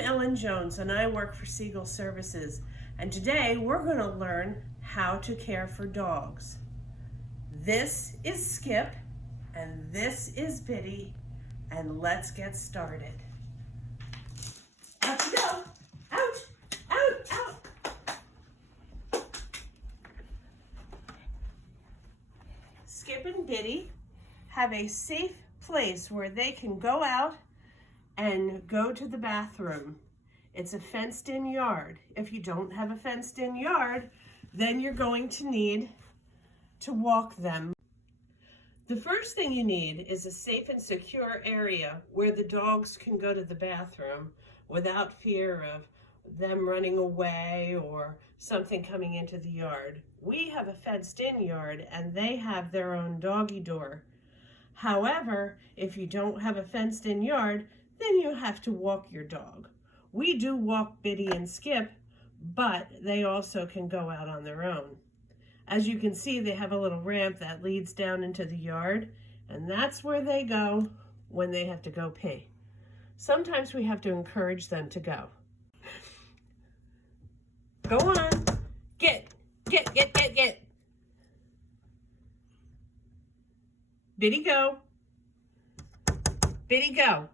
I'm Ellen Jones and I work for Siegel Services, and today we're going to learn how to care for dogs. This is Skip and this is Biddy, and let's get started. Out you go! Out! Out! Out! Skip and Biddy have a safe place where they can go out and go to the bathroom. It's a fenced-in yard. If you don't have a fenced-in yard, then you're going to need to walk them. The first thing you need is a safe and secure area where the dogs can go to the bathroom without fear of them running away or something coming into the yard. We have a fenced-in yard and they have their own doggy door. However, if you don't have a fenced-in yard, then you have to walk your dog. We do walk Biddy and Skip, but they also can go out on their own. As you can see, they have a little ramp that leads down into the yard, and that's where they go when they have to go pee. Sometimes we have to encourage them to go. Go on. Get. Biddy, go. Biddy, go.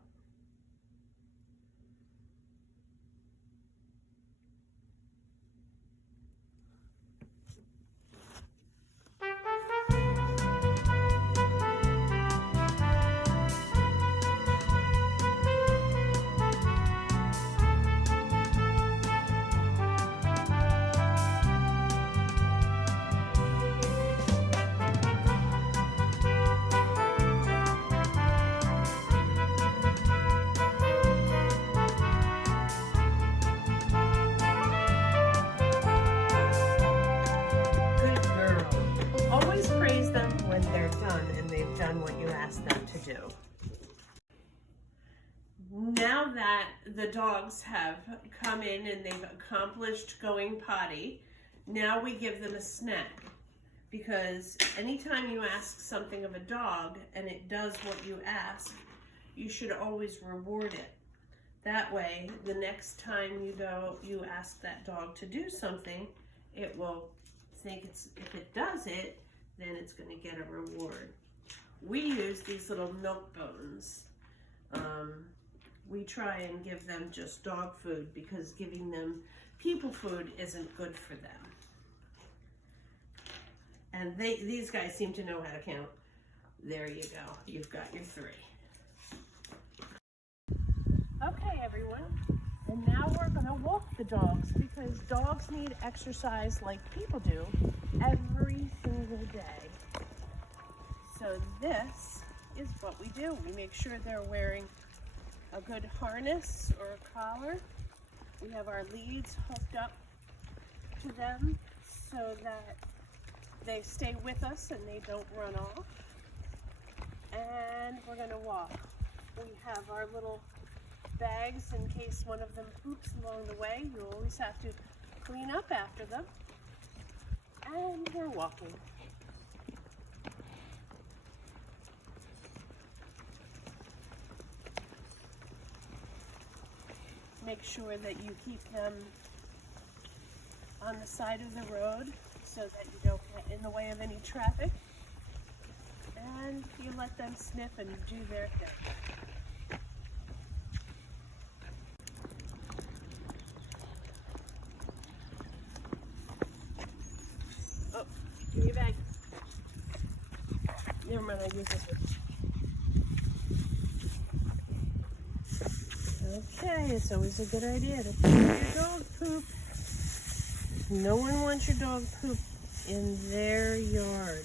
When they're done and they've done what you asked them to do. Now that the dogs have come in and they've accomplished going potty, now we give them a snack, because anytime you ask something of a dog and it does what you ask, you should always reward it. That way, the next time you ask that dog to do something, it will think if it does it, then it's going to get a reward. We use these little milk bones. We try and give them just dog food because giving them people food isn't good for them. And these guys seem to know how to count. There you go. You've got your 3. Okay, everyone. And now we're going to walk the dogs, because dogs need exercise like people do every single day. So this is what we do. We make sure they're wearing a good harness or a collar. We have our leads hooked up to them so that they stay with us and they don't run off. And we're going to walk. We have our little bags in case one of them poops along the way. You always have to clean up after them. And we're walking. Make sure that you keep them on the side of the road so that you don't get in the way of any traffic. And you let them sniff and do their thing. Give me your bag. Never mind, I use this one. Okay, it's always a good idea to pick up your dog poop. No one wants your dog poop in their yard.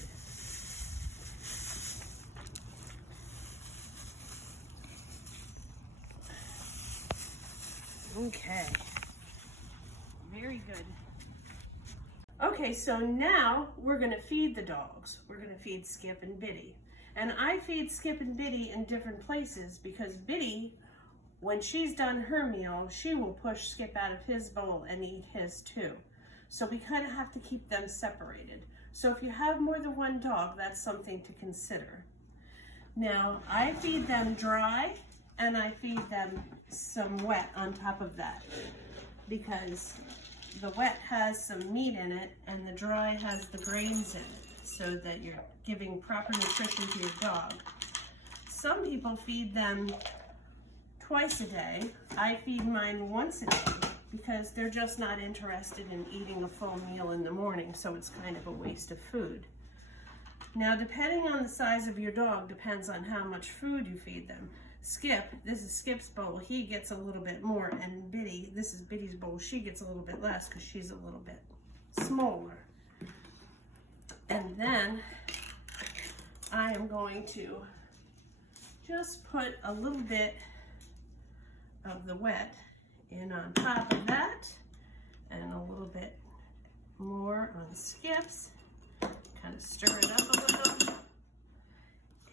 Okay. Very good. Okay, so now we're going to feed the dogs. We're going to feed Skip and Biddy. And I feed Skip and Biddy in different places because Biddy, when she's done her meal, she will push Skip out of his bowl and eat his too. So we kind of have to keep them separated. So if you have more than one dog, that's something to consider. Now, I feed them dry and I feed them some wet on top of that, because the wet has some meat in it and the dry has the grains in it, so that you're giving proper nutrition to your dog. Some people feed them twice a day. I feed mine once a day because they're just not interested in eating a full meal in the morning, so it's kind of a waste of food. Now, depending on the size of your dog, depends on how much food you feed them. Skip, this is Skip's bowl, he gets a little bit more, and Biddy, this is Biddy's bowl, she gets a little bit less because she's a little bit smaller. And then I am going to just put a little bit of the wet in on top of that, and a little bit more on Skip's. Kind of stir it up a little,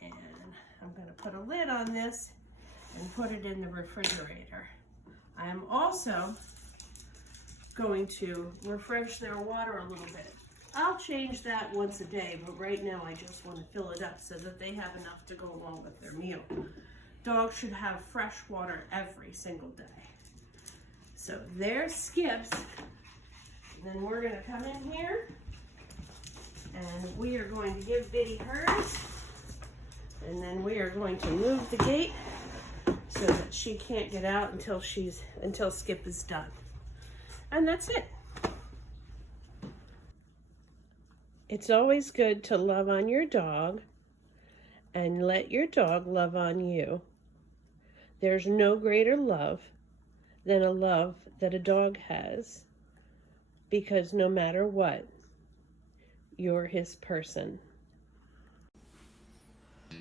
and I'm going to put a lid on this and put it in the refrigerator. I am also going to refresh their water a little bit. I'll change that once a day, but right now I just want to fill it up so that they have enough to go along with their meal. Dogs should have fresh water every single day. So there's Skip's. Then we're going to come in here and we are going to give Biddy hers. And then we are going to move the gate so that she can't get out until Skip is done. And that's it. It's always good to love on your dog and let your dog love on you. There's no greater love than a love that a dog has, because no matter what, you're his person.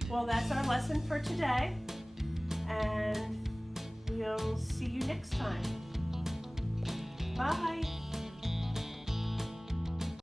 Well, that's our lesson for today, and we'll see you next time. Bye.